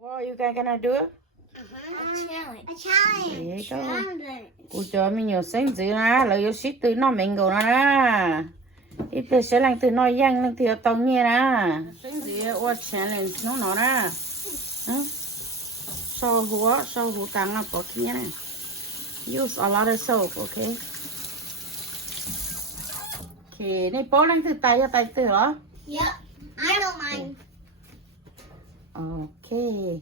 What you guys gonna do? A challenge. Cô cho mình nhiều sinh dữ na, là yêu ship từ nó mình go na. Ít từ sẽ làm từ nó yang làm từ tông nhẹ na. Sinh dữ what challenge nó na. So hú tăng là có kia này. Use a lot of soap, okay? Okay, này bố làm từ tay cho tay từ hả? Yep. I know mine. Okay.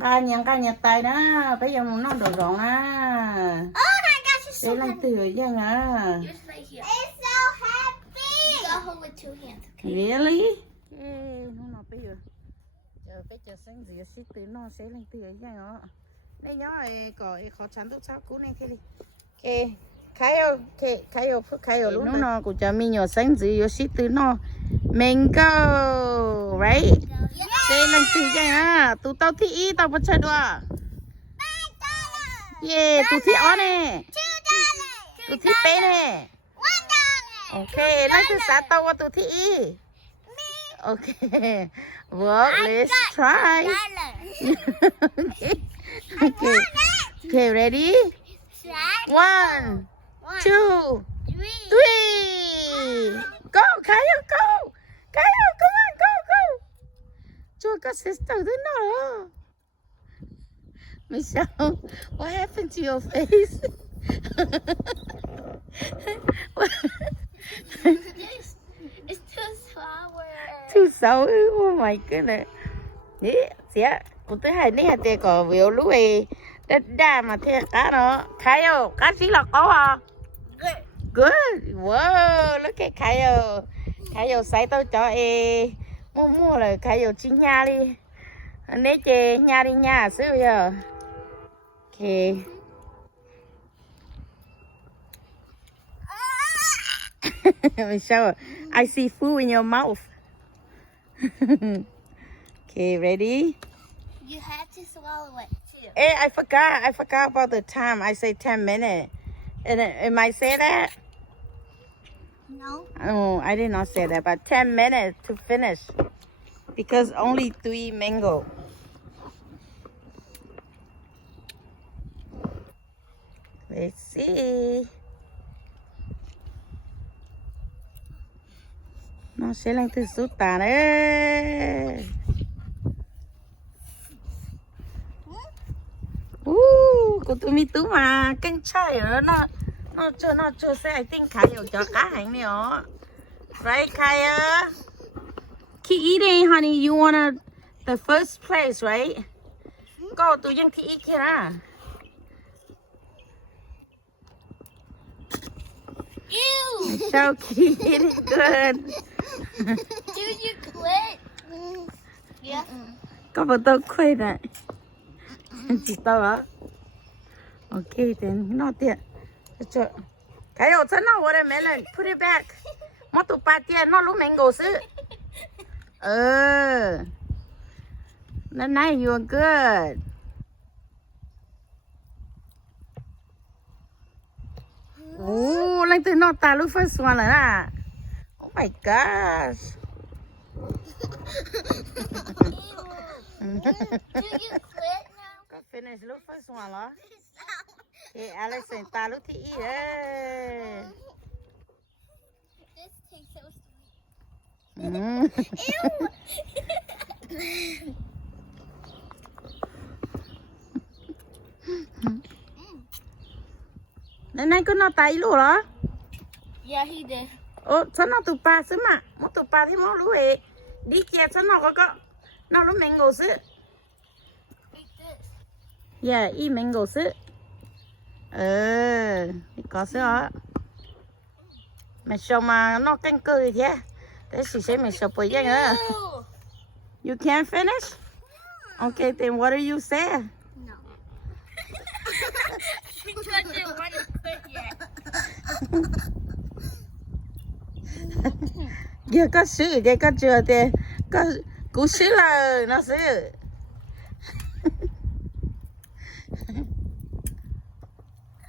Cái nhà tay đó, bây giờ nó đồ rộng na. Oh my gosh, it's so Để làm heavy. từ vậy à? It's so heavy. You hold with two hands, okay? Really? Không nào bây giờ. Bây giờ sinh gì xí từ nó sẽ làm từ vậy hả? Đây nhớ có khó chắn tốt sao cú này thế đi. Okay. Khai luôn. Nó cũng cho mình nhiều sinh gì xí từ nó. Mango, right? Sẽ làm từ vậy à? Tụi tao thì tao bắt chơi đùa. Yeah, tụi thì on nè. $2. Tụi thì bé nè. $1. Okay, lấy từ sát tao qua tụi thì. Okay. Well, let's try. Okay, ready? 1, 2, 3. Go, Kyle, go. Kyle, come on, go. Chưa có sister thứ nào. Michelle, what happened to your face? It's too sour. Too sour. Oh my goodness. Yeah, cô tới hai này thì có biểu lũ ấy đất đa mà thế cá nó. Kyle, cá chỉ là có à? Good. Wow, look at Kyle. Kyle sai tao cho mua là Kyle chi nhà đi. Nếu chơi nhà đi nhà xíu giờ. Okay. Michelle, I see food in your mouth. Okay, ready? You have to swallow it too. Hey, I forgot about the time. I say 10 minutes. And am I say that? No. Oh, I did not say that, but 10 minutes to finish. Because only 3 mango. Let's see. Nó sẽ lên từ số tà đấy. Cô tụi mi tú mà canh chai ở nó chưa sẽ I think khai ở cho cá hành này ó. Right, Kaya? Keep eating, honey. You wanna the first place, right? Go tụi dân thì eat kìa. Ew. So cute, good. Do you quit? Yeah. Có bao tôi quay này. Chỉ tao á. Ok, then not there. Cái ổ chân nó watermelon, put it back. Mất tụ ba tiền nó lúc mango sư. Now you're good. Lang từ nó ta lúc first one là. Oh my gosh. Do you quit now? Có finish lúc first one đó. Okay, Alex and ta lúc thì eat. This tastes so sweet. Ew. Này có nó tay luôn hả? Yeah, he did. Sao nó tụ ba xứ mà? Một tụ ba thì mỗi lũ ấy đi kia sao nó có nó lúc mango xứ. Eat this. Yeah, eat mango xứ. Có xứ hả? Mày sợ mà nó canh cười thế. Thế thì sẽ mày sợ bồi vậy nữa. Ew. You can't finish? Okay, then what do you say? No. Because it wasn't quit yet. Giờ có sữa, giờ có chưa thì có cú sữa là nó sữa.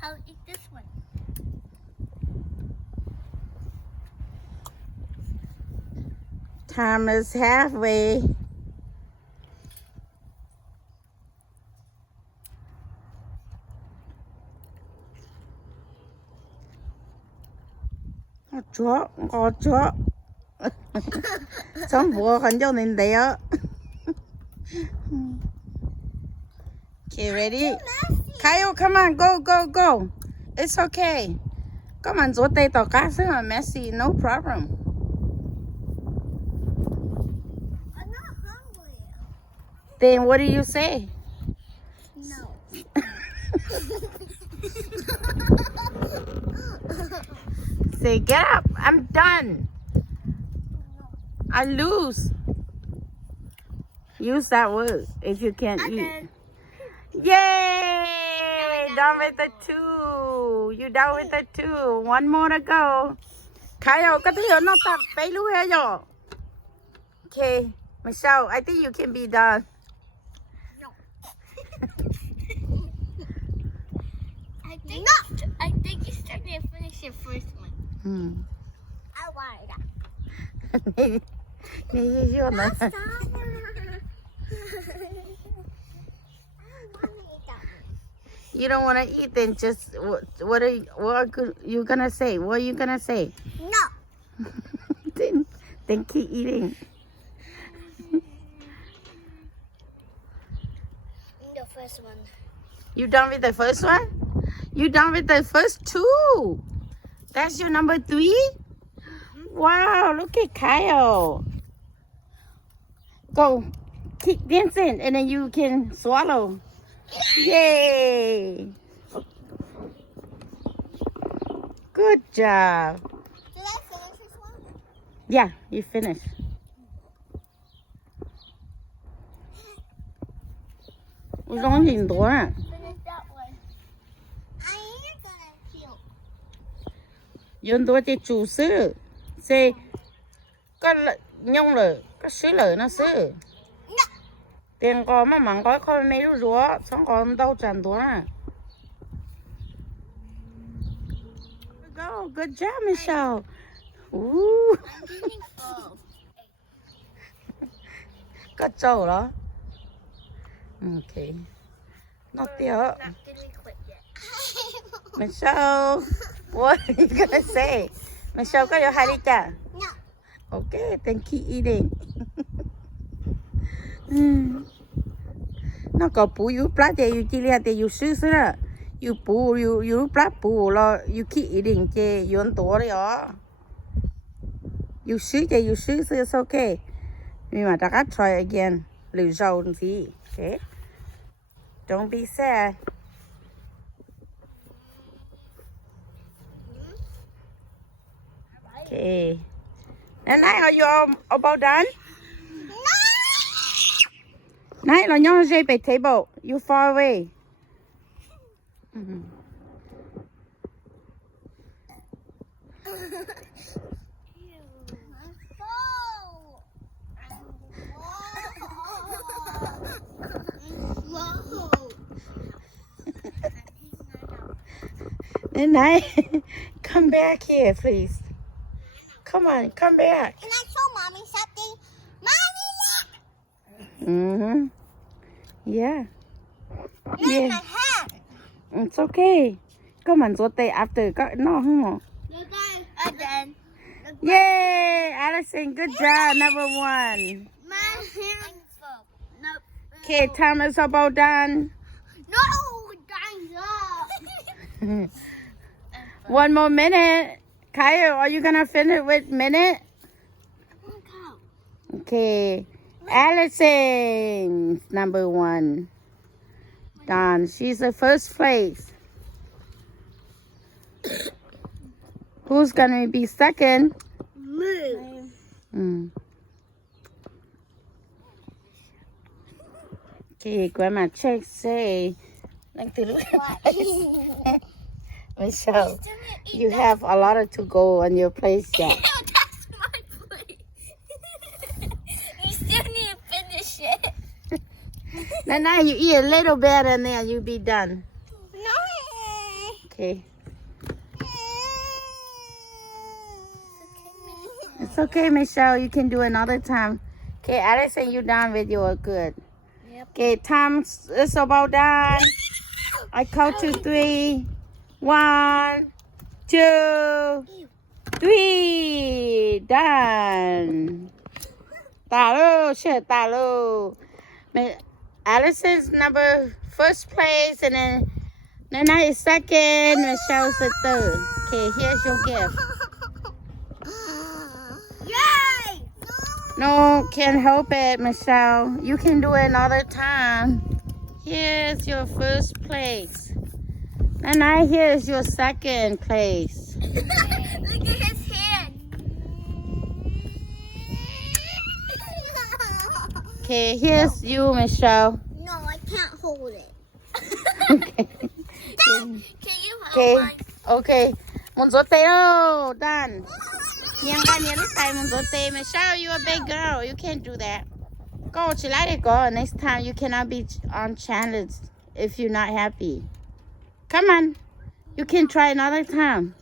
I'll eat this one. Time is halfway. chúa, ngọt chúa. Sống vừa còn cho nên đấy. Okay, ready? Kyle, come on, go, go, go. It's okay. Come on, chúa tây tỏ cá sứ mà messy, no problem. I'm not hungry. Then what do you say? No. Say, get up. I'm done. I lose. Use that word if you can't eat. Okay. Yay! Done with the 2. You done with the 2. One more to go. Kyle, cái thứ nó tập bấy lú hết rồi. Okay, Michelle, I think you can be done. No. I think you still need to finish your first one. I wanted that. Stop. You don't want to eat, then just what are you gonna say? What are you gonna say? No. then keep eating. The first one. You done with the first one? You done with the first 2? That's your number 3? Wow, look at Kyle. Go, keep dancing, and then you can swallow. Yay! Good job. Did I finish this one? Yeah, you finished. Uống nhìn tối à? Finish that one. I ain't gonna puke. Dân tôi chỉ chủ sư. Xe có nhông lử, có sứ lử nó sư. Tiền có mà mặn có không mấy đứa rúa, xong còn đâu chẳng tối à. Go, good job, Michelle. Ooh. I'm getting full. Có trâu đó. Okay. Not there. Not getting quit yet. Michelle, what are you gonna say? Michelle, có your hari cha? No. Okay, then keep eating. Nó có bù you plát thì you chỉ liệt thì you sư sư là you bù you plát bù lo you keep eating chứ you ăn tổ đấy ó. You sư chứ you sư sư it's okay. Nhưng mà ta try again. Lưu dầu gì, okay? Don't be sad. Okay. And now are you all about done? Này là nhau dây by table. You far away. And I come back here, please. Come on, come back. Can I show mommy something? Mommy, look! Mm-hmm. Yeah. Look Yeah. my hat. It's okay. Come on, what they after got no huh? Look, I'm done. Yay! Allison, good job, number 1. My hand. Nope. Okay, time is about done. No, time's up. 1 more minute. Kyle, are you gonna finish with minute? Okay. Allison, number 1. Done. She's the first place. Who's gonna be second? Move. Okay, Grandma check say. Like to look. Michelle, you have a lot to go on your place yet. That's my plate. You still need to finish it. Now you eat a little bit and then you'll be done. No. Okay. It's okay, Michelle. You can do another time. Okay, Allison, you done with your good. Yep. Okay, time is about done. I count to 3. 1, 2, 3. Done. Talo, shit, talo. Allison's number first place, and then Nana is second, Michelle's the third. Okay, here's your gift. Yay! No, can't help it, Michelle. You can do it another time. Here's your first place. Nana, here's your second place. Look at his hand. Okay, here's you, Michelle. No, I can't hold it. Okay. Can you hold Okay. mine? Okay. Monzote, done. Michelle, you're a big girl. You can't do that. Go, she let it go. Next time, you cannot be on challenge if you're not happy. Come on. You can try another time.